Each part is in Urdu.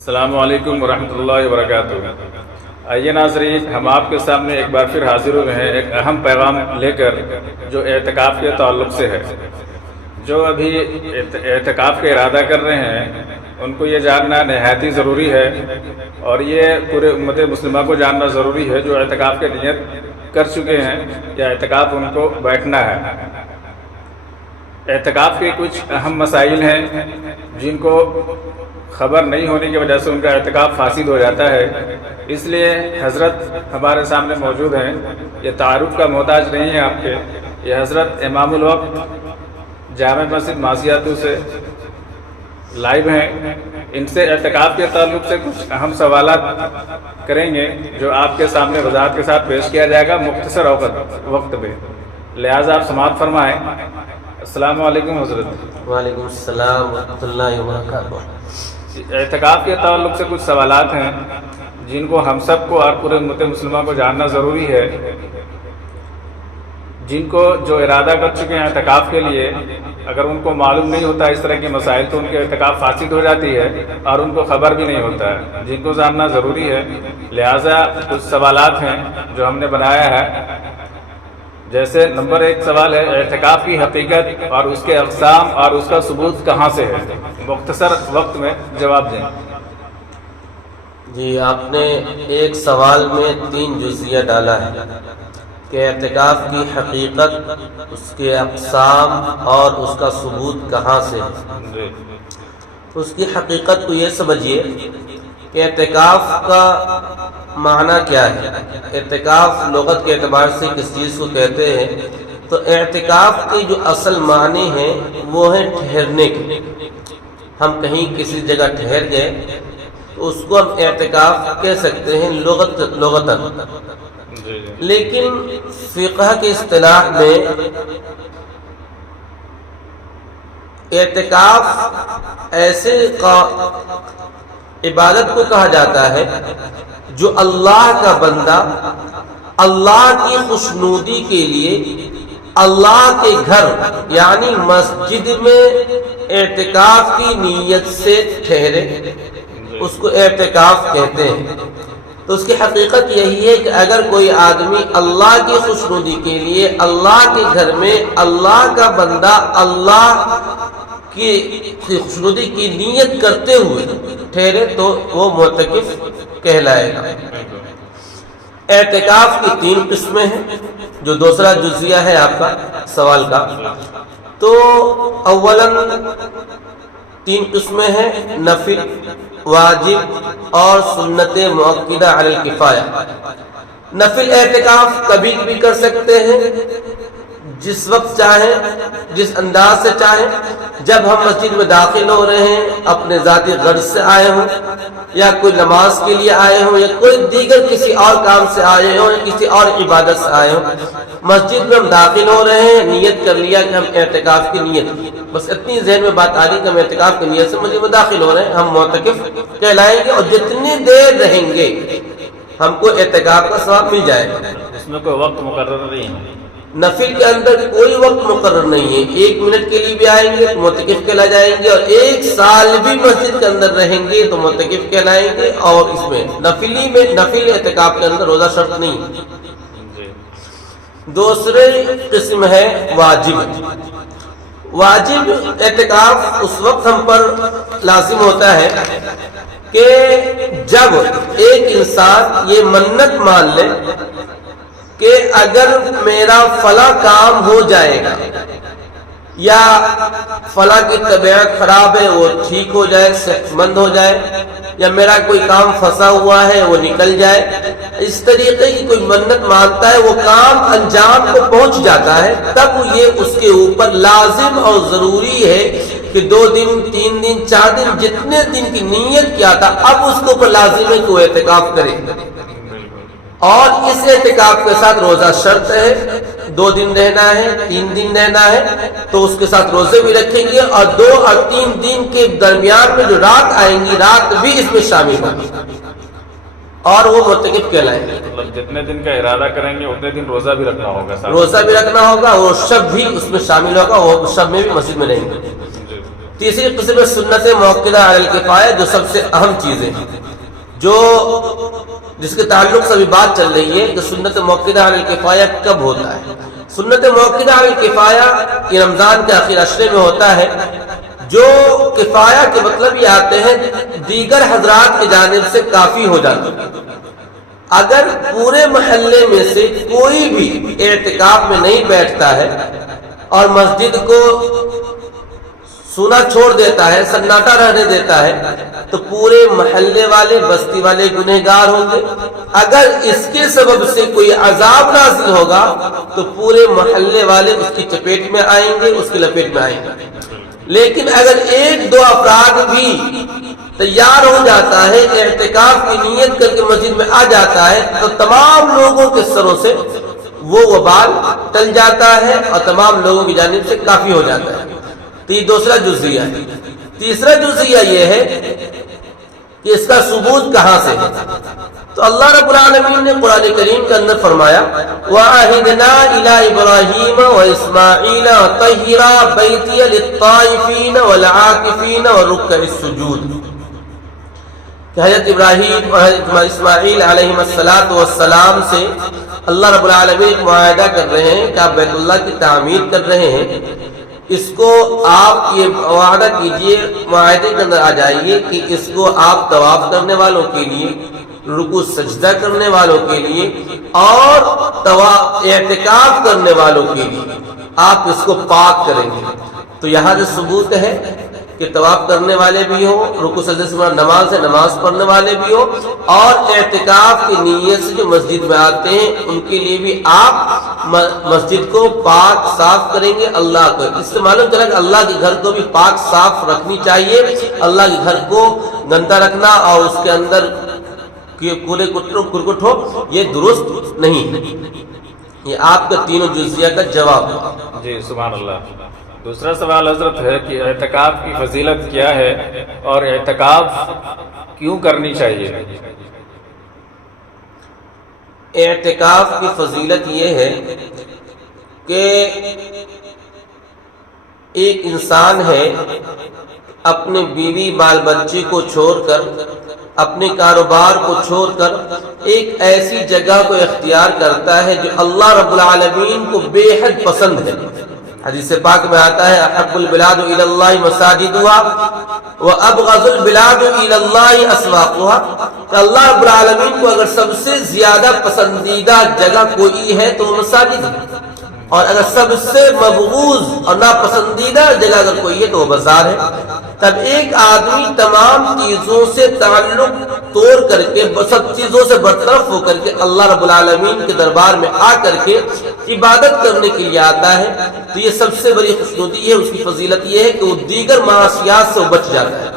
السلام علیکم ورحمۃ اللہ وبرکاتہ۔ آئیے ناظرین، ہم آپ کے سامنے ایک بار پھر حاضر ہوئے ہیں ایک اہم پیغام لے کر جو اعتکاف کے تعلق سے ہے۔ جو ابھی اعتکاف کا ارادہ کر رہے ہیں ان کو یہ جاننا نہایت ہی ضروری ہے، اور یہ پورے امت مسلمہ کو جاننا ضروری ہے جو اعتکاف کی نیت کر چکے ہیں یا اعتکاف ان کو بیٹھنا ہے۔ اعتکاف کے کچھ اہم مسائل ہیں جن کو خبر نہیں ہونے کی وجہ سے ان کا اعتکاف فاسد ہو جاتا ہے، اس لیے حضرت ہمارے سامنے موجود ہیں۔ یہ تعارف کا محتاج نہیں ہے آپ کے، یہ حضرت امام الوقت جامع مسجد ماسیاتو سے لائیو ہیں۔ ان سے اعتکاف کے تعلق سے کچھ اہم سوالات کریں گے جو آپ کے سامنے وضاحت کے ساتھ پیش کیا جائے گا مختصر وقت میں، لہٰذا آپ سماعت فرمائیں۔ السلام علیکم حضرت۔ وعلیکم السلام ورحمۃ اللہ وبرکاتہ۔ اعتکاف کے تعلق سے کچھ سوالات ہیں جن کو ہم سب کو اور پورے امت مسلمہ کو جاننا ضروری ہے۔ جن کو جو ارادہ کر چکے ہیں اعتکاف کے لیے، اگر ان کو معلوم نہیں ہوتا اس طرح کے مسائل تو ان کے اعتکاف فاسد ہو جاتی ہے اور ان کو خبر بھی نہیں ہوتا ہے، جن کو جاننا ضروری ہے۔ لہٰذا کچھ سوالات ہیں جو ہم نے بنایا ہے، جیسے نمبر 1 سوال ہے اعتکاف کی حقیقت اور اس کے اقسام اور اس کا ثبوت کہاں سے ہے؟ مختصر وقت میں جواب دیں۔ جی، آپ نے ایک سوال میں 3 جزئیہ ڈالا ہے کہ اعتکاف کی حقیقت، اس کے اقسام اور اس کا ثبوت کہاں سے ہے۔ اس کی حقیقت کو یہ سمجھیے کہ اعتکاف کا معنی کیا ہے۔ اعتکاف لغت کے اعتبار سے کس چیز کو کہتے ہیں، تو اعتکاف کی جو اصل معنی ہے وہ ہے ٹھہرنے کے۔ ہم کہیں کسی جگہ ٹھہر گئے تو اس کو ہم اعتکاف کہہ سکتے ہیں لغتاً، لیکن فقہ کی اصطلاح میں اعتکاف ایسے عبادت کو کہا جاتا ہے جو اللہ کا بندہ اللہ کی خوشنودی کے لیے اللہ کے گھر یعنی مسجد میں اعتکاف کی نیت سے ٹھہرے، اس کو اعتکاف کہتے ہیں۔ تو اس کی حقیقت یہی ہے کہ اگر کوئی آدمی اللہ کی خوشنودی کے لیے اللہ کے گھر میں اللہ کا بندہ اللہ کی خوشنودی کی نیت کرتے ہوئے ٹھہرے تو وہ معتکف کہلائے گا۔ اعتکاف کی 3 قسمیں ہیں، جو دوسرا جزیہ ہے آپ کا سوال کا۔ تو اولاً 3 قسمیں ہیں، نفل، واجب اور سنت مؤکدہ علی الکفایہ۔ نفل اعتکاف کبھی بھی کر سکتے ہیں، جس وقت چاہیں، جس انداز سے چاہیں۔ جب ہم مسجد میں داخل ہو رہے ہیں، اپنے ذاتی غرض سے آئے ہوں یا کوئی نماز کے لیے آئے ہوں یا کوئی دیگر کسی اور کام سے آئے ہوں یا کسی اور عبادت سے آئے ہوں، مسجد میں ہم داخل ہو رہے ہیں، نیت کر لیا کہ ہم اعتکاف کی نیت کی، بس اتنی ذہن میں بات آ گئی کہ ہم اعتکاف کی نیت سے مسجد میں داخل ہو رہے ہیں، ہم معتکف کہلائیں گے، اور جتنی دیر رہیں گے ہم کو اعتکاف کا ثواب مل جائے گا۔ اس میں کوئی وقت مقرر نہیں ہے۔ نفل کے اندر کوئی وقت مقرر نہیں ہے، 1 منٹ کے لیے بھی آئیں گے تو معتکف کہلا جائیں گے، اور 1 سال بھی مسجد کے اندر رہیں گے تو معتکف کہلائیں گے۔ اور اس میں نفل اعتکاف کے اندر روزہ شرط نہیں ہے۔ دوسری قسم ہے واجب۔ واجب اعتکاف اس وقت ہم پر لازم ہوتا ہے کہ جب ایک انسان یہ منت مان لے کہ اگر میرا فلاں کام ہو جائے گا یا فلاں کی طبیعت خراب ہے وہ ٹھیک ہو جائے، صحت مند ہو جائے، یا میرا کوئی کام پھنسا ہوا ہے وہ نکل جائے، اس طریقے کی کوئی منت مانتا ہے، وہ کام انجام کو پہنچ جاتا ہے، تب یہ اس کے اوپر لازم اور ضروری ہے کہ 2 دن 3 دن 4 دن جتنے دن کی نیت کیا تھا اب اس کے اوپر لازم ہے کہ وہ اعتکاف کرے۔ اور اس اعتکاف کے ساتھ روزہ شرط ہے، 2 دن رہنا ہے، 3 دن رہنا ہے تو اس کے ساتھ روزے بھی رکھیں گے، اور 2 اور 3 دن کے درمیان میں جو رات آئیں گی رات بھی اس میں شامل ہوگی اور وہ معتکف کہلائیں گے۔ مطلب جتنے دن کا ارادہ کریں گے اتنے دن روزہ بھی رکھنا ہوگا، روزہ بھی رکھنا ہوگا، وہ شب بھی اس میں شامل ہوگا، وہ شب میں بھی مسجد میں رہیں گے۔ تیسری قسم ہے سنت موقدہ علی الکفایہ، جو سب سے اہم چیزیں ہیں، جس کے تعلق سے ابھی بات چل رہی ہے کہ سنت موقدہ علی الکفایہ کب ہوتا ہے۔ سنت موقدہ علی الکفایہ یہ رمضان کے آخر عشرے میں ہوتا ہے، جو کفایہ کے مطلب یہ آتے ہیں دیگر حضرات کی جانب سے کافی ہو جاتا ہے۔ اگر پورے محلے میں سے کوئی بھی اعتکاف میں نہیں بیٹھتا ہے اور مسجد کو سونا چھوڑ دیتا ہے، سناٹا رہنے دیتا ہے، تو پورے محلے والے، بستی والے گنہگار ہوں گے۔ اگر اس کے سبب سے کوئی عذاب نازل ہوگا تو پورے محلے والے اس کی چپیٹ میں آئیں گے، اس کی لپیٹ میں آئیں گے۔ لیکن اگر ایک دو افراد بھی تیار ہو جاتا ہے، اعتکاف کی نیت کر کے مسجد میں آ جاتا ہے، تو تمام لوگوں کے سروں سے وہ وبال ٹل جاتا ہے اور تمام لوگوں کی جانب سے کافی ہو جاتا ہے۔ تو یہ دوسرا جزیہ ہے۔ تیسرا جزیہ یہ ہے کہ اس کا ثبوت کہاں سے ہے۔ تو اللہ رب العالمین نے قرآن کریم کے اندر فرمایا وَعَهِدْنَا إِلَىٰ إِبْرَاهِيمَ وَإِسْمَاعِيلَ طَهِّرَا بَيْتِيَ لِلطَّائِفِينَ وَالْعَاكِفِينَ وَرُكَّعِ السُّجُودِ، کہ حضرت ابراہیم اور حضرت اسماعیل علیہ السلام سے اللہ رب العالمین معاہدہ کر رہے ہیں کہ آپ بیت اللہ کی تعمیر کر رہے ہیں، اس کو آپ یہ وعدہ کیجئے، معاہدے کے اندر آ جائیے کہ اس کو آپ طواف کرنے والوں کے لیے، رکوع سجدہ کرنے والوں کے لیے اور اعتکاف کرنے والوں کے لیے آپ اس کو پاک کریں گے۔ تو یہاں جو ثبوت ہے کہ طواف کرنے والے بھی ہوں، رکوع سجدہ سے نماز ہے، نماز پڑھنے والے بھی ہوں، اور اعتکاف کی نیت سے جو مسجد میں آتے ہیں ان کے لیے بھی آپ مسجد کو پاک صاف کریں گے۔ اللہ کو اس سے معلوم چلا کہ اللہ کے گھر کو بھی پاک صاف رکھنی چاہیے۔ اللہ کے گھر کو گندا رکھنا اور اس کے اندر کولے کرکٹ ہو، یہ درست نہیں ہے۔ یہ آپ کا تینوں جزیہ کا جواب ہے۔ جی سبحان اللہ۔ دوسرا سوال حضرت ہے کہ اعتکاف کی فضیلت کیا ہے اور اعتکاف کیوں کرنی چاہیے؟ اعتکاف کی فضیلت یہ ہے کہ ایک انسان ہے اپنے بیوی بال بچے کو چھوڑ کر، اپنے کاروبار کو چھوڑ کر ایک ایسی جگہ کو اختیار کرتا ہے جو اللہ رب العالمین کو بے حد پسند ہے۔ حدیث پاک میں آتا ہے احب البلاد الی اللہ مساجدها وابغض البلاد الی اللہ اسواقها، کہ اللہ رب العالمین کو اگر سب سے زیادہ پسندیدہ جگہ کوئی ہے تو وہ مساجد ہے، اور اگر سب سے مبغوض اور ناپسندیدہ جگہ اگر کوئی ہے تو وہ بازار ہے۔ تب ایک آدمی تمام چیزوں سے تعلق توڑ کر کے، سب چیزوں سے برطرف ہو کر کے اللہ رب العالمین کے دربار میں آ کر کے عبادت کرنے کے لیے آتا ہے، تو یہ سب سے بڑی خوشنودی ہے، اس کی فضیلت یہ ہے کہ وہ دیگر معاشیات سے بچ جاتا ہے۔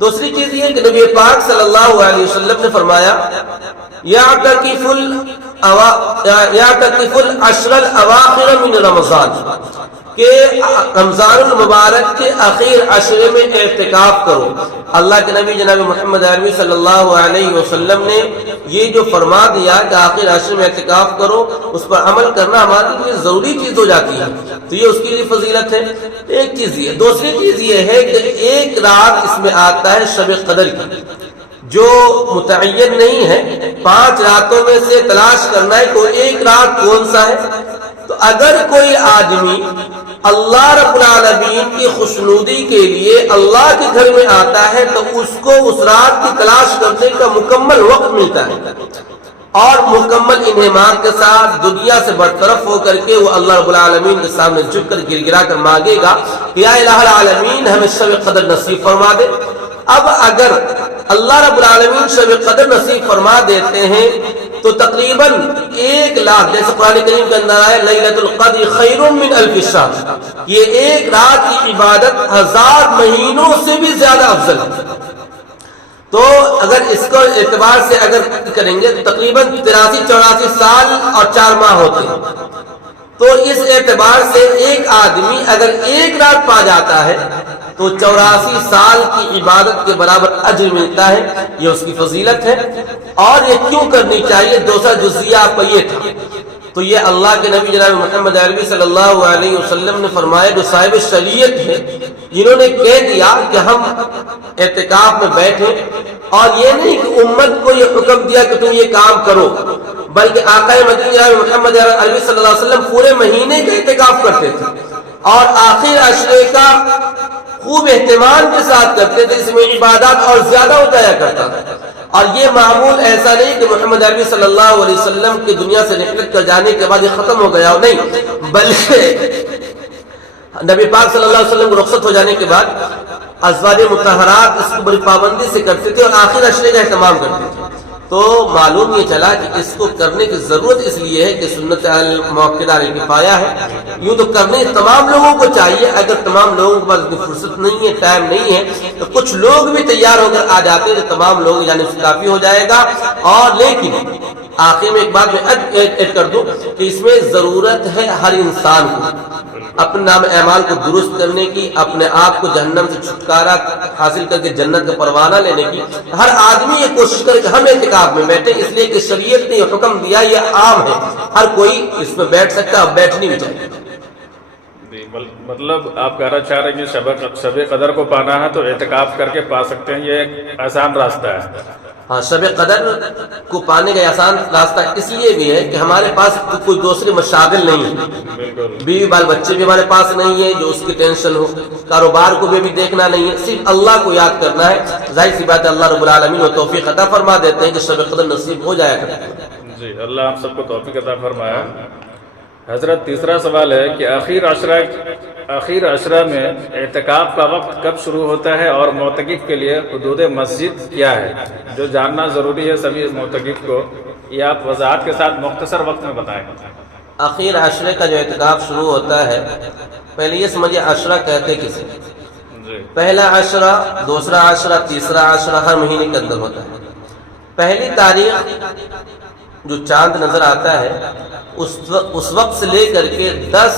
دوسری چیز یہ کہ نبی پاک صلی اللہ علیہ وسلم نے فرمایا یعتکف العشر الاواخر من رمضان، کہ رمضان المبارک کے آخر عشرے میں اعتکاف کرو۔ اللہ کے نبی جناب محمد عربی صلی اللہ علیہ وسلم نے یہ جو فرما دیا کہ آخر عشرے میں اعتکاف کرو، اس پر عمل کرنا ہمارے لیے ضروری چیز ہو جاتی ہے، تو یہ اس کی لیے فضیلت ہے۔ ایک چیز یہ، دوسری چیز یہ ہے کہ ایک رات اس میں آتا ہے شب قدر کی، جو متعین نہیں ہے، 5 راتوں میں سے تلاش کرنا ہے کوئی ایک رات کون سا ہے۔ تو اگر کوئی آدمی اللہ رب العالمین کی خوشنودی کے لیے اللہ کے گھر میں آتا ہے تو اس کو اس رات کی تلاش کرنے کا مکمل وقت ملتا ہے، اور مکمل انہمام کے ساتھ دنیا سے برطرف ہو کر کے وہ اللہ رب العالمین کے سامنے جھک کر گر گرا کر مانگے گا کہ یا الہ العالمین ہمیں شب قدر نصیب فرما دے۔ اب اگر اللہ رب العالمین شب قدر نصیب فرما دیتے ہیں تو تقریباً 1 لاکھ، جیسے قرآن کریم کے اندر آئے لیلۃ القدر خیر من الف شہر، یہ ایک رات کی عبادت 1000 مہینوں سے بھی زیادہ افضل ہے۔ تو اگر اس کو اعتبار سے اگر کریں گے تو تقریباً 83-84 سال اور 4 ماہ ہوتے ہیں۔ تو اس اعتبار سے ایک آدمی اگر ایک رات پا جاتا ہے تو 84 سال کی عبادت کے برابر اجر ملتا ہے، یہ اس کی فضیلت ہے۔ اور یہ کیوں کرنی چاہیے، دوسرا جزیہ آپ کو یہ تھا تو یہ اللہ کے نبی جناب محمد عربی صلی اللہ علیہ وسلم نے فرمایا جو صاحب شریعت ہے جنہوں نے کہہ دیا کہ ہم اعتکاف میں بیٹھے، اور یہ نہیں کہ امت کو یہ حکم دیا کہ تم یہ کام کرو، بلکہ آقا مدینہ جناب محمد عربی صلی اللہ علیہ وسلم پورے مہینے کا اعتکاف کرتے تھے اور آخر عشرے کا خوب اہتمام کے ساتھ کرتے تھے، اس میں عبادات اور زیادہ ہو جایا کرتا تھا۔ اور یہ معمول ایسا نہیں کہ محمد عربی صلی اللہ علیہ وسلم کی دنیا سے نکلت کر جانے کے بعد یہ ختم ہو گیا، نہیں، بلکہ نبی پاک صلی اللہ علیہ وسلم کو رخصت ہو جانے کے بعد ازواج مطہرات اس کو بڑی پابندی سے کرتے تھے اور آخر عشرے کا اہتمام کرتے تھے۔ تو معلوم یہ چلا کہ اس کو کرنے کی ضرورت اس لیے ہے کہ سنت المؤکدہ الکفایہ ہے، یوں تو کرنے تمام لوگوں کو چاہیے، اگر تمام لوگوں کے پاس اتنی فرصت نہیں ہے، ٹائم نہیں ہے، تو کچھ لوگ بھی تیار ہو کر آ جاتے ہیں تو تمام لوگ یعنی کافی ہو جائے گا۔ اور لیکن آخر میں ایک بات میں ایڈ کر دوں کہ اس میں ضرورت ہے ہر انسان کو اپنے نام اعمال کو درست کرنے کی، اپنے آپ کو جہنم سے چھٹکارا حاصل کر کے جنت کا پروانہ لینے کی۔ ہر آدمی یہ کوشش کرے کہ ہم اعتکاف میں بیٹھیں، اس لیے کہ شریعت نے یہ حکم دیا، یہ عام ہے، ہر کوئی اس میں بیٹھ سکتا ہے اور بیٹھنی بھی چاہیے۔ مطلب آپ کہنا چاہ رہے ہیں کہ شب قدر کو پانا ہے تو اعتکاف کر کے پا سکتے ہیں، یہ ایک آسان راستہ ہے۔ ہاں، شب قدر کو پانے کا آسان راستہ اس لیے بھی ہے کہ ہمارے پاس کوئی دوسرے مشاغل نہیں ہے، بیوی بال بچے بھی ہمارے پاس نہیں ہے جو اس کی ٹینشن ہو، کاروبار کو بھی دیکھنا نہیں ہے، صرف اللہ کو یاد کرنا ہے۔ ظاہر سی بات ہے اللہ رب العالمین وہ توفیق عطا فرما دیتے ہیں کہ شب قدر نصیب ہو جایا کرتا ہے۔ جی، اللہ آپ سب کو توفیق عطا فرمایا۔ حضرت تیسرا سوال ہے کہ آخر عشرہ میں اعتکاف کا وقت کب شروع ہوتا ہے اور معتکف کے لیے حدود مسجد کیا ہے؟ جو جاننا ضروری ہے سبھی معتکف کو، یہ آپ وضاحت کے ساتھ مختصر وقت میں بتائیں۔ آخر عشرے کا جو اعتکاف شروع ہوتا ہے، پہلے یہ سمجھے عشرہ کہتے کسے؟ پہلا عشرہ، دوسرا عشرہ، تیسرا عشرہ ہر مہینے کے اندر ہوتا ہے۔ پہلی تاریخ جو چاند نظر آتا ہے اس وقت سے لے کر کے 10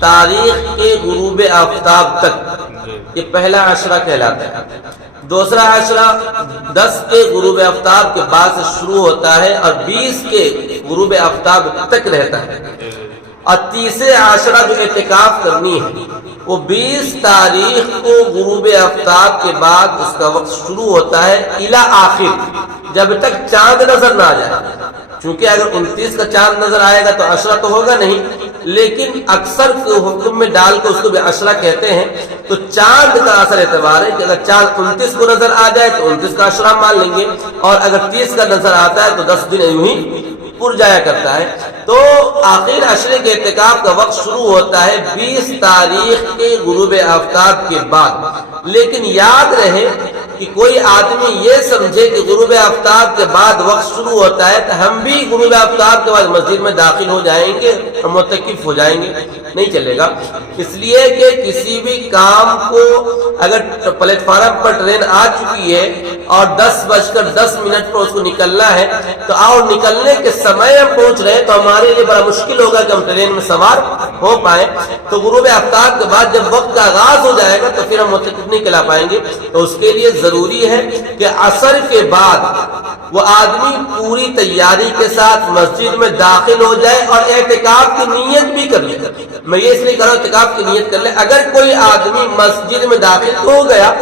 تاریخ کے غروب آفتاب تک یہ پہلا عشرہ کہلاتا ہے۔ دوسرا عشرہ 10 کے غروب آفتاب کے بعد سے شروع ہوتا ہے اور 20 کے غروب آفتاب تک رہتا ہے، اور تیسرے عشرہ جو اعتکاف کرنی ہے وہ 20 تاریخ کو غروب آفتاب کے بعد اس کا وقت شروع ہوتا ہے الی آخر، جب تک چاند نظر نہ آ جائے۔ چونکہ اگر 29 کا چاند نظر آئے گا تو عشرہ تو ہوگا نہیں، لیکن اکثر حکم میں ڈال کے اس کو بھی عشرہ کہتے ہیں۔ تو چاند کا اثر اعتبار ہے کہ اگر چاند 29 کو نظر آ جائے تو 29 کا عشرہ مان لیں گے، اور اگر 30 کا نظر آتا ہے تو 10 دن یوں ہی پور جایا کرتا ہے۔ تو آخر عشرے کے اعتکاف کا وقت شروع ہوتا ہے 20 تاریخ کے غروب آفتاب کے بعد۔ لیکن یاد رہے کہ کوئی آدمی یہ سمجھے کہ غروب آفتاب کے بعد وقت شروع ہوتا ہے تو ہم بھی غروب آفتاب کے بعد مسجد میں داخل ہو جائیں گے، ہم معتکف ہو جائیں گے، نہیں چلے گا۔ اس لیے کہ کسی بھی کام کو اگر پلیٹ فارم پر ٹرین آ چکی ہے اور 10:10 پر اس کو نکلنا ہے تو اور نکلنے کے سمے ہم پہنچ رہے ہیں تو ہمارے لیے بڑا مشکل ہوگا کہ ہم ٹرین میں سوار ہو پائیں۔ تو غروب آفتاب کے بعد جب وقت کا آغاز ہو جائے گا تو پھر ہم معتکف نہیں کہلا پائیں گے۔ تو اس کے لیے ضروری ہے کہ عصر کے بعد وہ آدمی پوری تیاری کے ساتھ مسجد میں داخل ہو جائے اور اعتکاف کی نیت بھی کر لے۔ میں یہ اس لیے کہہ رہا ہوں اعتکاف کی نیت کر لے۔ اگر کوئی آدمی مسجد میں داخل تو ہو گیا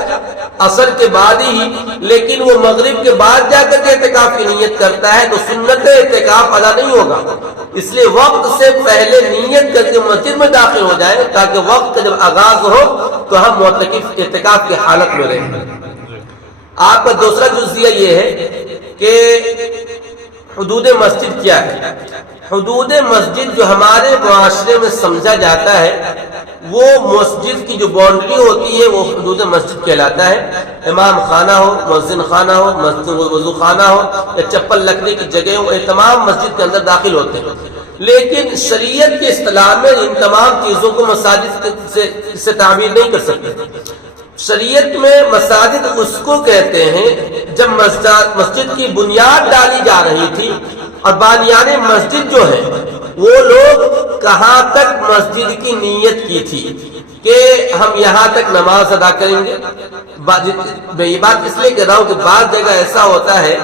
عصر کے بعد ہی، لیکن وہ مغرب کے بعد جا کر کے اعتکاف کی نیت کرتا ہے تو سنت اعتکاف ادا نہیں ہوگا۔ اس لیے وقت سے پہلے نیت کر کے مسجد میں داخل ہو جائے تاکہ وقت کا جب آغاز ہو تو ہم معتکف اعتکاف کی حالت میں رہیں۔ آپ کا دوسرا جزیہ یہ ہے کہ حدود مسجد کیا ہے۔ حدود مسجد جو ہمارے معاشرے میں سمجھا جاتا ہے وہ مسجد کی جو باؤنڈری ہوتی ہے وہ حدود مسجد کہلاتا ہے۔ امام خانہ ہو، مؤذن خانہ ہو، مسجد وضو خانہ ہو یا چپل رکھنے کی جگہ ہو، یہ تمام مسجد کے اندر داخل ہوتے ہیں۔ لیکن شریعت کے اصطلاح میں ان تمام چیزوں کو مساجد سے تعبیر نہیں کر سکتے۔ شریعت میں مساجد اس کو کہتے ہیں جب مسجد کی بنیاد ڈالی جا رہی تھی اور بانیان مسجد جو ہے وہ لوگ کہاں تک مسجد کی نیت کی تھی کہ ہم یہاں تک نماز ادا کریں گے۔ میں یہ بات اس لیے کہہ رہا ہوں کہ بعض جگہ ایسا ہوتا ہے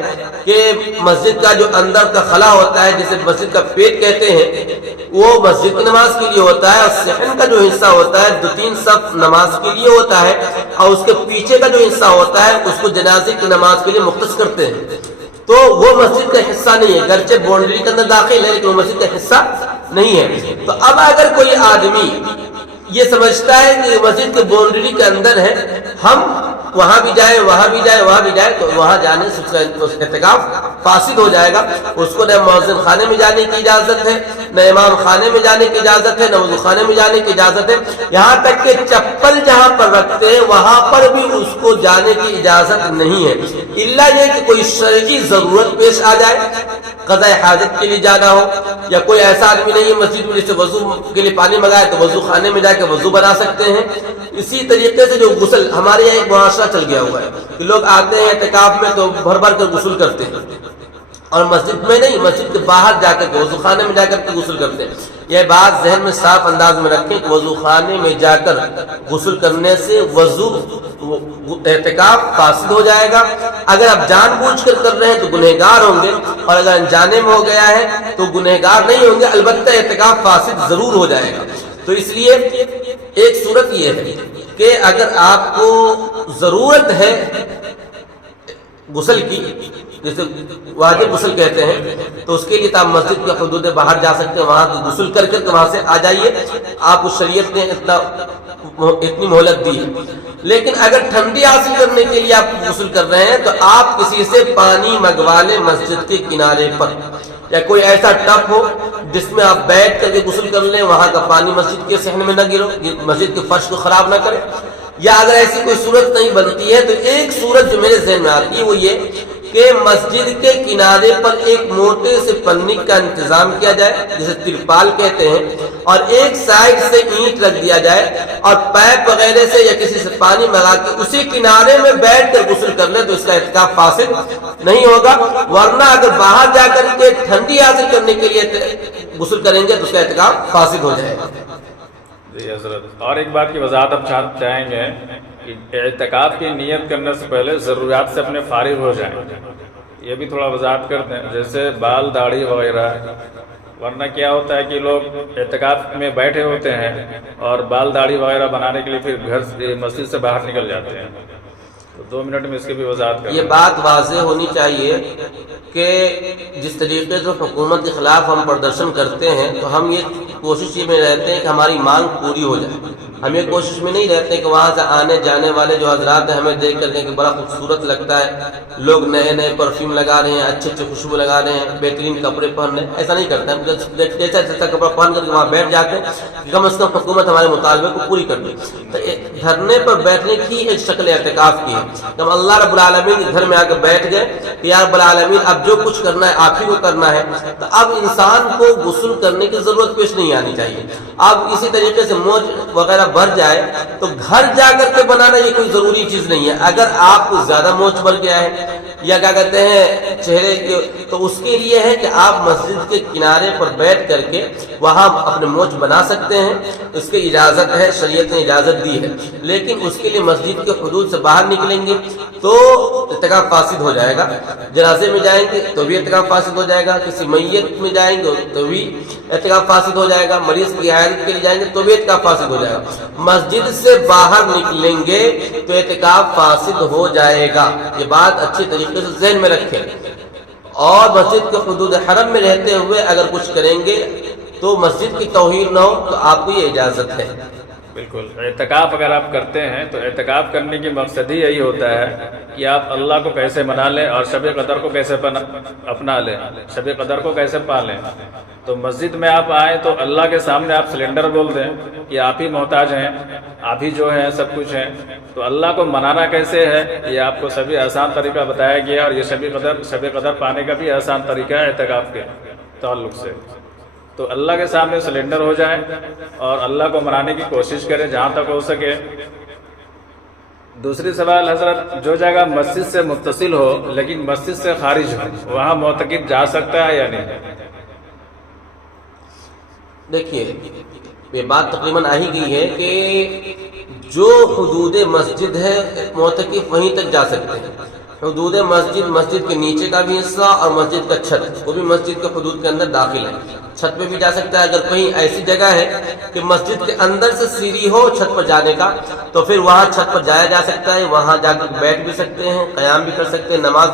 کہ مسجد کا جو اندر کا خلا ہوتا ہے جسے مسجد کا پیٹ کہتے ہیں وہ مسجد کی نماز کے لیے ہوتا ہے، اور صحن کا جو حصہ ہوتا ہے 2-3 صف نماز کے لیے ہوتا ہے، اور اس کے پیچھے کا جو حصہ ہوتا ہے اس کو جنازے کی نماز کے لیے مختص کرتے ہیں، تو وہ مسجد کا حصہ نہیں ہے، گرچہ باؤنڈری کے اندر داخل ہے لیکن وہ مسجد کا حصہ نہیں ہے۔ تو اب اگر کوئی آدمی یہ سمجھتا ہے کہ مسجد کے باؤنڈری کے اندر ہے، ہم وہاں بھی جائیں وہاں بھی جائیں وہاں بھی جائیں، تو وہاں جانے سے اس کا اعتکاف فاسد ہو جائے گا۔ اس کو نہ مؤذن خانے میں جانے کی اجازت ہے، نہ امام خانے میں جانے کی اجازت ہے، نہ وضو خانے میں جانے کی اجازت ہے، یہاں تک کہ چپل جہاں پر رکھتے ہیں وہاں پر بھی اس کو جانے کی اجازت نہیں ہے، الا یہ کہ کوئی شرعی ضرورت پیش آ جائے، قضاء حاجت کے لیے جانا ہو، یا کوئی ایسا آدمی نہیں ہے مسجد میں جسے وضو کے لیے پانی منگائے تو وضو خانے میں جا کے وضو بنا سکتے ہیں۔ اسی طریقے سے جو غسل، ہمارے یہاں ایک معاشرہ چل گیا ہوا ہے کہ لوگ آتے ہیں اعتکاف میں تو بھر بھر کر غسل کرتے ہیں، اور مسجد میں نہیں، مسجد کے باہر جا کر کے وضو خانے میں جا کر کے غسل کرتے ہیں۔ یہ بات ذہن میں صاف انداز میں رکھیں کہ وضو خانے میں جا کر غسل کرنے سے وضو اعتکاف فاسد ہو جائے گا۔ اگر آپ جان بوجھ کر کر رہے ہیں تو گنہگار ہوں گے، اور اگر انجانے میں ہو گیا ہے تو گنہگار نہیں ہوں گے، البتہ اعتکاف فاسد ضرور ہو جائے گا۔ تو اس لیے ایک صورت یہ ہے کہ اگر آپ کو ضرورت ہے غسل کی، جسے واجب غسل کہتے ہیں، تو اس کے لیے آپ مسجد کے حدود باہر جا سکتے ہیں، وہاں غسل کر کر کے وہاں سے آ جائیے، آپ کو شریعت نے اتنی مہلت دی ہے۔ لیکن اگر ٹھنڈی حاصل کرنے کے لیے آپ غسل کر رہے ہیں تو آپ کسی سے پانی منگوا لیں مسجد کے کنارے پر، یا کوئی ایسا ٹب ہو جس میں آپ بیٹھ کر کے غسل کر لیں، وہاں کا پانی مسجد کے صحن میں نہ گرو، مسجد کے فرش کو خراب نہ کرے۔ یا اگر ایسی کوئی صورت نہیں بنتی ہے تو ایک صورت جو میرے ذہن میں آتی ہے وہ یہ کہ مسجد کے کنارے پر ایک موٹے سے پنی کا انتظام کیا جائے جسے ترپال کہتے ہیں، اور ایک سائڈ سے اینٹ رکھ دیا جائے، اور پیپ وغیرہ سے یا کسی سے پانی منگا کے اسی کنارے میں بیٹھ کر غسل کر لیں تو اس کا اعتکاف فاسد نہیں ہوگا۔ ورنہ اگر باہر جا کر کے ٹھنڈی حاصل کرنے کے لیے غسل کریں گے تو اس کا اعتکاف فاسد ہو جائے گا۔ جی حضرت، اور ایک بات کی وضاحت اب چاہیں گے کہ اعتکاف کی نیت کرنے سے پہلے ضروریات سے اپنے فارغ ہو جائیں، یہ بھی تھوڑا وضاحت کرتے ہیں، جیسے بال داڑھی وغیرہ۔ ورنہ کیا ہوتا ہے کہ لوگ اعتکاف میں بیٹھے ہوتے ہیں اور بال داڑھی وغیرہ بنانے کے لیے پھر گھر سے مسجد سے باہر نکل جاتے ہیں، تو 2 منٹ میں اس کی بھی وضاحت کریں۔ یہ بات واضح ہونی چاہیے کہ جس طریقے سے حکومت کے خلاف ہم پردرشن کرتے ہیں تو ہم یہ کوشش میں رہتے ہیں کہ ہماری مانگ پوری ہو جائے، ہم یہ کوشش میں نہیں رہتے کہ وہاں سے آنے جانے والے جو حضرات ہیں ہمیں دیکھ کر کہ بڑا خوبصورت لگتا ہے، لوگ نئے نئے پرفیوم لگا رہے ہیں، اچھے اچھے خوشبو لگا رہے ہیں، بہترین کپڑے پہن رہے ہیں، ایسا نہیں کرتے ہم، جیسا جیسا کپڑا پہن کر کے وہاں بیٹھ جاتے ہیں کہ کم از کم حکومت ہمارے مطالبے کو پوری کر دے۔ دھرنے پر بیٹھنے کی ایک شکل اعتکاف کی ہے، ہم اللہ رب العالمین کے گھر میں آ کے بیٹھ گئے کہ یا رب العالمین اب جو کچھ کرنا ہے آپ ہی کو کرنا ہے، تو اب انسان کو غسل کرنے کی ضرورت پیش نہیں آنی چاہیے۔ اب اسی طریقے سے موج وغیرہ بھر جائے تو گھر جا کر کے بنانا یہ کوئی ضروری چیز نہیں ہے۔ اگر آپ کو زیادہ موچ بھر گیا ہے یا کیا کہتے ہیں چہرے کے، تو اس کے لیے ہے کہ آپ مسجد کے کنارے پر بیٹھ کر کے وہاں اپنے موچ بنا سکتے ہیں، اس کی اجازت ہے، شریعت نے اجازت دی ہے، لیکن اس کے لیے مسجد کے حدود سے باہر نکلیں گے تو اعتکاف فاسد ہو جائے گا۔ جنازے میں جائیں گے تو بھی اعتکاف فاسد ہو جائے گا، کسی میت میں جائیں گے تو بھی اعتکاف فاسد ہو جائے گا، مریض کی عیادت کے لیے جائیں گے تو بھی اعتکاف فاسد ہو جائے گا۔ مسجد سے باہر نکلیں گے تو اعتکاف فاسد ہو جائے گا، یہ بات اچھی طریقے سے ذہن میں رکھیں۔ اور مسجد کے حدود حرم میں رہتے ہوئے اگر کچھ کریں گے تو مسجد کی توہین نہ ہو تو آپ کو یہ اجازت ہے۔ بالکل، اعتکاف اگر آپ کرتے ہیں تو اعتکاف کرنے کی مقصد ہی یہی ہوتا ہے کہ آپ اللہ کو کیسے منا لیں اور شب قدر کو کیسے اپنا لیں، شب قدر کو کیسے پالیں۔ تو مسجد میں آپ آئیں تو اللہ کے سامنے آپ سلنڈر بول دیں کہ آپ ہی محتاج ہیں، آپ ہی جو ہیں سب کچھ ہیں۔ تو اللہ کو منانا کیسے ہے یہ آپ کو سبھی آسان طریقہ بتایا گیا، اور یہ شب قدر پانے کا بھی آسان طریقہ ہے اعتکاف کے تعلق سے۔ تو اللہ کے سامنے سلنڈر ہو جائیں اور اللہ کو منانے کی کوشش کریں جہاں تک ہو سکے۔ دوسری سوال حضرت، جو جگہ مسجد سے متصل ہو لیکن مسجد سے خارج ہو، وہاں معتکف جا سکتا ہے یا نہیں؟ دیکھیے یہ بات تقریباً آ ہی گئی ہے کہ جو حدود مسجد ہے معتکف وہیں تک جا سکتے ہیں، حدود مسجد، مسجد کے نیچے کا بھی حصہ اور مسجد کا چھت، وہ بھی مسجد کے حدود کے اندر داخل ہے. چھت پہ بھی جا سکتا ہے. اگر کہیں ایسی جگہ ہے کہ مسجد کے اندر سے سیڑھی ہو چھت پر جانے کا تو پھر وہاں چھت پر جایا جا سکتا ہے. وہاں جا کر بیٹھ بھی سکتے ہیں، قیام بھی کر سکتے ہیں، نماز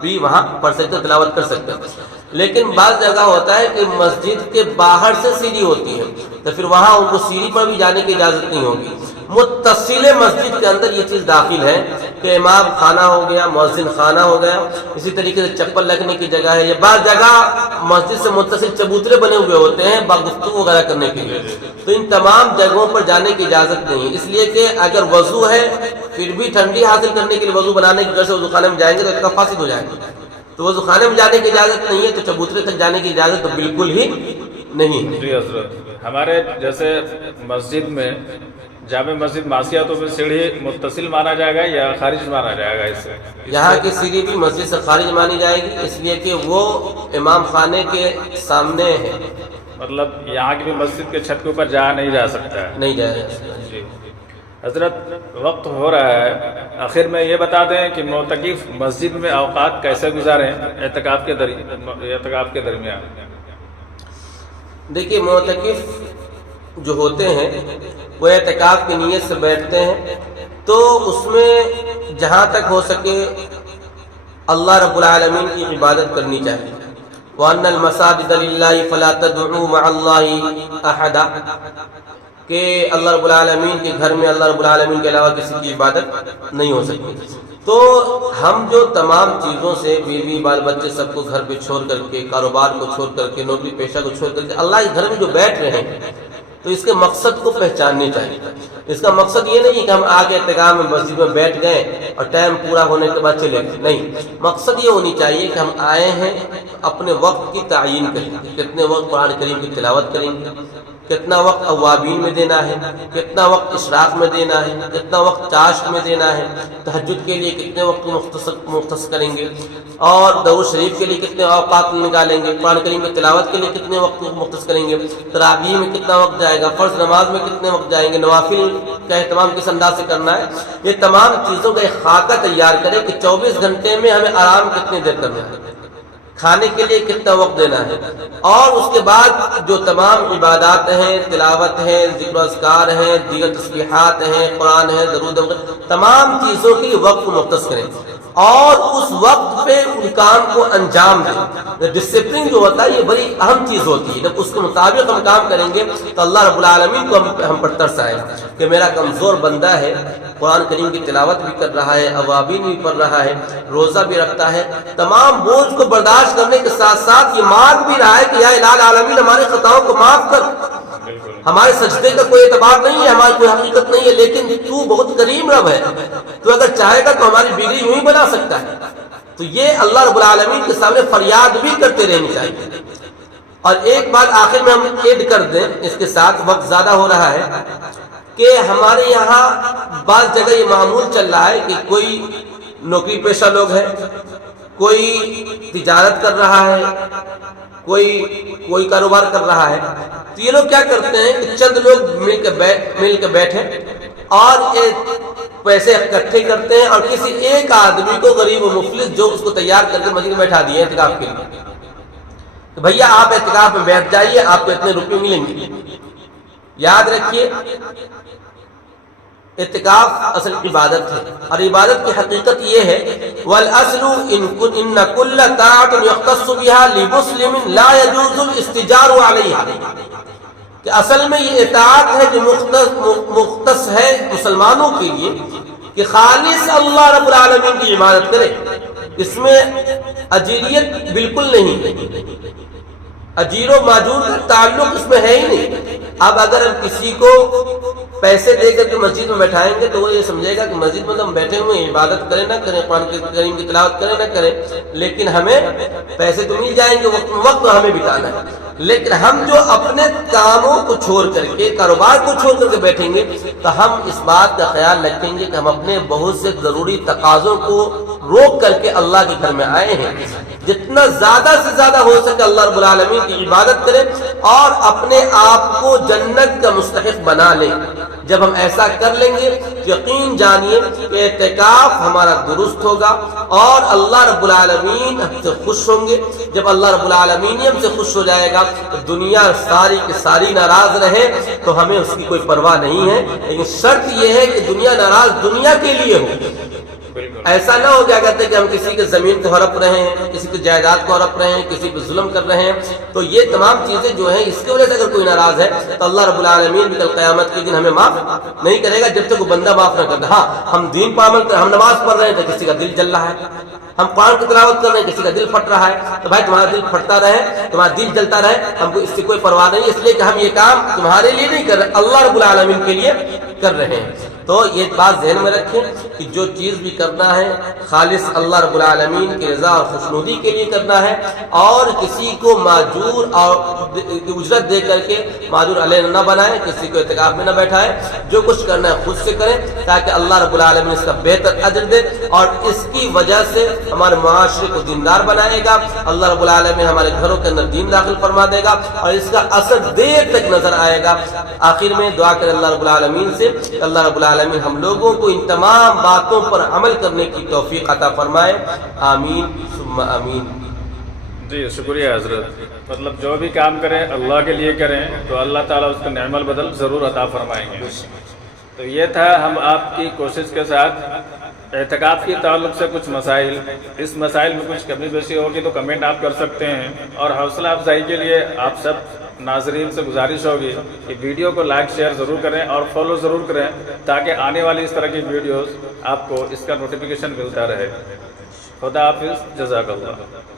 بھی وہاں پڑھ سکتے ہیں، تلاوت کر سکتے ہیں. لیکن بعض جگہ ہوتا ہے کہ مسجد کے باہر سے سیڑھی ہوتی ہے تو پھر وہاں ان کو سیڑھی پر بھی جانے کی اجازت نہیں ہوگی. متصل مسجد کے اندر یہ چیز داخل ہے کہ امام خانہ ہو گیا، مؤذن خانہ ہو گیا، اسی طریقے سے چپل رکھنے کی جگہ ہے. یہ بعض جگہ مسجد سے متصل چبوترے بنے ہوئے ہوتے ہیں گفتگو وغیرہ کرنے کے لیے، تو ان تمام جگہوں پر جانے کی اجازت نہیں ہے. اس لیے کہ اگر وضو ہے پھر بھی ٹھنڈی حاصل کرنے کے لیے وضو بنانے کی وجہ سے وضو خانے میں جائیں گے تو اعتکاف فاسد ہو جائے گا. تو وضو خانے میں جانے کی اجازت نہیں ہے تو چبوترے تک جانے کی اجازت تو بالکل ہی نہیں ہے. جی حضرت، ہمارے جیسے مسجد میں جامع مسجد معصیتوں میں سیڑھی متصل مانا جائے گا یا خارج مانا جائے گا؟ اس سے یہاں کی سیڑھی بھی مسجد سے خارج مانی جائے گی، اس لیے کہ وہ امام خانے کے سامنے ہے. مطلب یہاں کی بھی مسجد کے چھت کے اوپر جا نہیں جا سکتا ہے. نہیں جائے جا سکتا. جی حضرت، وقت ہو رہا ہے، آخر میں یہ بتا دیں کہ معتکف مسجد میں اوقات کیسے گزاریں اعتکاف کے درمیان؟ دیکھیے، معتکف جو ہوتے ہیں وہ اعتکاف کی نیت سے بیٹھتے ہیں تو اس میں جہاں تک ہو سکے اللہ رب العالمین کی عبادت کرنی چاہیے. وَأَنَّ الْمَسَاجِدَ لِلَّهِ فَلَا تَدْعُوا مَعَ اللَّهِ أَحَدًا، کہ اللہ رب العالمین کے گھر میں اللہ رب العالمین کے علاوہ کسی کی عبادت نہیں ہو سکتی. تو ہم جو تمام چیزوں سے بیوی بال بچے سب کو گھر پہ چھوڑ کر کے، کاروبار کو چھوڑ کر کے، نوکری پیشہ کو چھوڑ کر کے اللہ کے گھر میں جو بیٹھ رہے ہیں تو اس کے مقصد کو پہچاننے چاہیے. اس کا مقصد یہ نہیں کہ ہم آگے اعتکاف میں مسجد میں بیٹھ گئے اور ٹائم پورا ہونے کے بعد چلے گئے. نہیں، مقصد یہ ہونی چاہیے کہ ہم آئے ہیں اپنے وقت کی تعیین کریں گے. کتنے وقت قرآن کریم کی تلاوت کریں گے، کتنا وقت اوابین میں دینا ہے، کتنا وقت اشراق میں دینا ہے، کتنا وقت چاشت میں دینا ہے، تہجد کے لیے کتنے وقت مختص کریں گے، اور درود شریف کے لیے کتنے اوقات نکالیں گے، قرآن کریم کی تلاوت کے لیے کتنے وقت مختص کریں گے، تراویح میں کتنا وقت جائے گا، فرض نماز میں کتنے وقت جائیں گے، نوافل کا اہتمام کس انداز سے کرنا ہے. یہ تمام چیزوں کا ایک خاکہ تیار کرے کہ 24 گھنٹے میں ہمیں آرام کتنی دیر کرنا ہے، کھانے کے لیے کتنا وقت دینا ہے، اور اس کے بعد جو تمام عبادات ہیں، تلاوت ہے، ذکر و اذکار ہیں، دیگر تسبیحات ہیں، قرآن ہے، درود، تمام چیزوں کے وقت کو مختص کریں اور اس وقت پہ ان کام کو انجام دیں. ڈسپلن جو ہوتا ہے یہ بڑی اہم چیز ہوتی ہے. جب اس کے مطابق ہم کام کریں گے تو اللہ رب العالمین کو ہم پر ترس آئے گا کہ میرا کمزور بندہ ہے، قرآن کریم کی تلاوت بھی کر رہا ہے، اوابین بھی پڑھ رہا ہے، روزہ بھی رکھتا ہے، تمام بوجھ کو برداشت کرنے کے ساتھ ساتھ یہ مانگ بھی رہا ہے کہ یا الہ العالمین ہماری خطاؤں کو معاف کر. ہمارے سجدے کا کوئی اعتبار نہیں ہے، ہماری کوئی حقیقت نہیں ہے، لیکن تو بہت کریم رب ہے، تو اگر چاہے گا تو ہماری بگڑی یوں ہی بنا سکتا ہے. تو یہ اللہ رب العالمین کے سامنے فریاد بھی کرتے رہنی چاہیے. اور ایک بات آخر میں ہم ایڈ کر دیں، اس کے ساتھ وقت زیادہ ہو رہا ہے، کہ ہمارے یہاں بعض جگہ یہ معمول چل رہا ہے کہ کوئی نوکری پیشہ لوگ ہیں، کوئی تجارت کر رہا ہے، کوئی کاروبار کر رہا ہے، تو یہ لوگ کیا کرتے ہیں کہ چند لوگ مل کے بیٹھے اور پیسے اکٹھے کرتے ہیں اور کسی ایک آدمی کو غریب و مفلس جو اس کو تیار کر کے مسجد میں بیٹھا دیے اعتکاف کے لیے کہ بھیا آپ اعتکاف میں بیٹھ جائیے، آپ کو اتنے روپے ملیں گے. یاد رکھیے، اعتکاف اصل عبادت ہے اور عبادت کی حقیقت یہ ہے وَالْأَصْلُ إِنَّ كُلَّ طَاعَةٍ يُخْتَصُّ بِهَا لِمُسْلِمٍ لَا يَجُوزُ الْإِسْتِجَارُ عَلَيْهَا، کہ اصل میں یہ اطاعت ہے جو مختص ہے مسلمانوں کے لیے کہ خالص اللہ رب العالمین کی عبادت کرے. اس میں اجیریت بالکل نہیں، اجیر و ماجور کا تعلق اس میں ہے ہی نہیں. اب اگر ہم کسی کو پیسے دے کر کے مسجد میں بیٹھائیں گے تو وہ یہ سمجھے گا کہ مسجد میں ہم بیٹھے ہوئے عبادت کریں نہ کریں، قرآن کریم کی تلاوت کریں نہ کریں، لیکن ہمیں پیسے تو مل جائیں گے، وقت تو ہمیں بتانا ہے. لیکن ہم جو اپنے کاموں کو چھوڑ کر کے، کاروبار کو چھوڑ کر کے بیٹھیں گے تو ہم اس بات کا خیال رکھیں گے کہ ہم اپنے بہت سے ضروری تقاضوں کو روک کر کے اللہ کے گھر میں آئے ہیں. جتنا زیادہ سے زیادہ ہو سکے اللہ رب العالمین کی عبادت کریں اور اپنے آپ کو جنت کا مستحق بنا لیں. جب ہم ایسا کر لیں گے یقین جانیے کہ اعتکاف ہمارا درست ہوگا اور اللہ رب العالمین ہم سے خوش ہوں گے. جب اللہ رب العالمین ہم سے خوش ہو جائے گا تو دنیا ساری کی ساری ناراض رہے تو ہمیں اس کی کوئی پرواہ نہیں ہے، لیکن شرط یہ ہے کہ دنیا ناراض دنیا کے لیے ہو. ایسا نہ ہو کیا کہتے ہیں کہ ہم کسی کے زمین کو ہڑپ رہے ہیں، کسی کی جائیداد کو ہڑپ رہے ہیں، کسی پہ ظلم کر رہے ہیں. تو یہ تمام چیزیں جو ہیں اس کی وجہ سے اگر کوئی ناراض ہے تو اللہ رب العالمین کل قیامت کے دن ہمیں معاف نہیں کرے گا جب تک وہ بندہ معاف نہ کرتا. ہاں ہم دین پر عمل کر، ہم نماز پڑھ رہے ہیں تو کسی کا دل جل رہا ہے، ہم قرآن کی تلاوت کر رہے ہیں کسی کا دل پھٹ رہا ہے، تو بھائی تمہارا دل پھٹتا رہے، تمہارا دل جلتا رہے، ہم کو اس سے کوئی پرواہ نہیں، اس لیے کہ ہم یہ کام تمہارے لیے نہیں کر رہے، اللہ رب العالمین کے لیے کر رہے ہیں. تو یہ بات ذہن میں رکھیں کہ جو چیز بھی کرنا ہے خالص اللہ رب العالمین کی رضا اور خوشنودی کے لیے کرنا ہے، اور کسی کو معجور اور اجرت دے کر کے معجور علیہ نہ بنائیں، کسی کو اعتکاف میں نہ بیٹھائیں. جو کچھ کرنا ہے خود سے کریں تاکہ اللہ رب العالمین اس کا بہتر اجر دے، اور اس کی وجہ سے ہمارے معاشرے کو دیندار بنائے گا. اللہ رب العالمین ہمارے گھروں کے اندر دین داخل فرما دے گا اور اس کا اثر دیر تک نظر آئے گا. آخر میں دعا کریں اللہ رب العالمین سے، اللہ رب العالمین ہم لوگوں کو ان تمام باتوں پر عمل کرنے کی توفیق عطا فرمائے. آمین ثم آمین. جی شکریہ حضرت. مطلب جو بھی کام کریں اللہ کے لیے کریں تو اللہ تعالیٰ اس کا نعم البدل ضرور عطا فرمائیں گے. تو یہ تھا ہم آپ کی کوشش کے ساتھ اعتکاف کے تعلق سے کچھ مسائل. اس مسائل میں کچھ کمی بیشی ہوگی تو کمنٹ آپ کر سکتے ہیں، اور حوصلہ افزائی کے لیے آپ سب ناظرین سے گزارش ہوگی کہ ویڈیو کو لائک شیئر ضرور کریں اور فالو ضرور کریں تاکہ آنے والی اس طرح کی ویڈیوز آپ کو اس کا نوٹیفیکیشن ملتا رہے. خدا حافظ. جزاک اللہ.